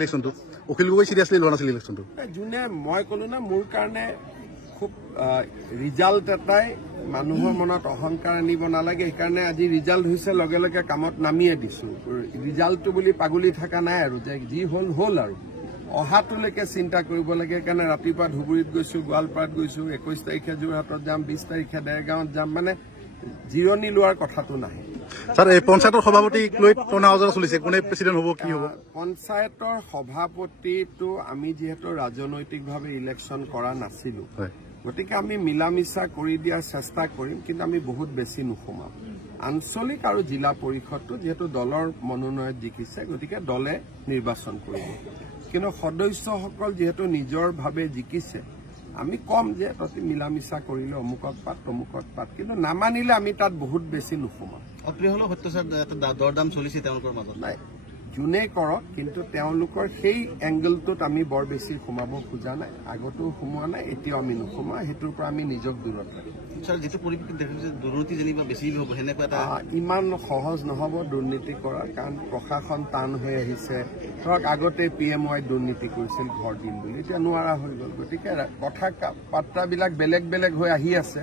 ইলেকশনটো অখিল গগৈ সিৰিয়াসলি লোৱা নাছিল ইলেকশনটো যোনে মই কলো না মোৰ কাৰণে খুব ৰিজাল্ট এটাই মানুহৰ মনত অহংকাৰ আনিব নালাগে সেইকাৰণে আজি ৰিজাল্ট হৈছে লগে লগে কামত নামিয়ে দিছো ৰিজাল্টটো বুলি পাগলি থকা নাই আৰু যে যি হল হল আৰু অহাটোলৈকে চিন্তা কৰিব লাগে কাৰণে ৰাতিপুৱা ধুবুৰীত গৈছো গোৱালপাৰাত গৈছো 21 তাৰিখে যোৰহাটত যাম 20 তাৰিখে দেৰগাঁৱত যাম মানে জিৰণি লোৱাৰ কথাটো নাহে স্যাৰ এই পঞ্চায়তৰ সভাপতিক লৈ টনা অজৰা চলিছে কোনে প্ৰেসিডেন্ট হ'ব কি হ'ব পঞ্চায়তৰ সভাপতিটো আমি যেহেতু ৰাজনৈতিকভাৱে ইলেকশন কৰা নাছিলো গতিকে আমি মিলামিছা কৰি দিয়াৰ চেষ্টা কৰিম কিন্তু আমি বহুত বেছি নুসুমাম আঞ্চলিক আৰু জিলা পৰিষদটো যেহেতু দলৰ মনোনয়ন জিকিছে গতিকে দলে নিৰ্বাচন কৰিব কিন্তু সদস্যসকল যেহেতু নিজৰ ভাৱে জিকিছে আমি কম যে ততি মিলামিছা কৰিলে অমুকত পাত কিন্তু নামানিলে আমি তাত বহুত বেছি নুসুমাম অপ্ৰিয় হলো সত্য স্যাৰ দৰদাম চলিছে তেওঁলোকৰ মাজত নাই যোনে কৰক কিন্তু তেওঁলোকৰ সেই এংগলটোত আমি বৰ বেছি সোমাব খোজা নাই আগতো সোমোৱা নাই এতিয়াও আমি নুসুমা সেইটোৰ পৰা আমি নিজক দূৰত ৰাখিম স্যাৰ যেটো পৰিস্থিতি দেখিছে দুৰ্নীতি যেনিবা বেছি হ'ব হেনেকুৱা এটা ইমান সহজ নহব দুৰ্নীতি কৰা কাৰণ প্ৰশাসন টান হৈ আহিছে ধৰক আগতে PMY দুৰ্নীতি কৰিছিল ঘৰ দিন বুলি এতিয়া নোৱাৰা হৈ গ'ল গতিকে কথা পাত্ৰাবিলাক বেলেগ বেলেগ হৈ আহি আছে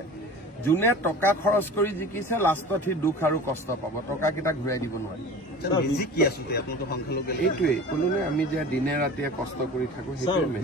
যোনে টকা খৰচ কৰি জিকিছে লাষ্টত সি দুখ আৰু কষ্ট পাব টকাকেইটা ঘূৰাই দিব নোৱাৰি এইটোৱে এইটোৱেই কোনো আমি যে দিনে ৰাতিয়ে কষ্ট কৰি থাকো সেইটোৱে